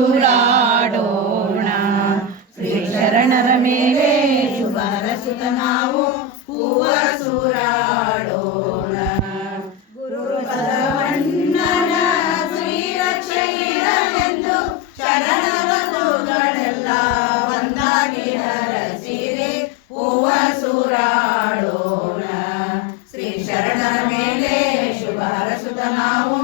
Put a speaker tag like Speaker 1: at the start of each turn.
Speaker 1: ಸುರಾಡೋಣ ಶ್ರೀ ಶರಣರ ಮೇಲೆ ಶುಭಾರಸುತ ನಾವು ಹೂವ ಸುರಾಡೋಣ. ಗುರು ಬಸವಣ್ಣನ ಶ್ರೀರಕ್ಷೆಯಿರಲೆಂದು ಶರಣರ ಗುರುಗಳೆಲ್ಲ ಒಂದಾಗಿ ಹರಸಿರೆ ಹೂವ ಸುರಾಡೋಣ. ಶ್ರೀ ಶರಣರ ಮೇಲೆ ಶುಭ ನಾವು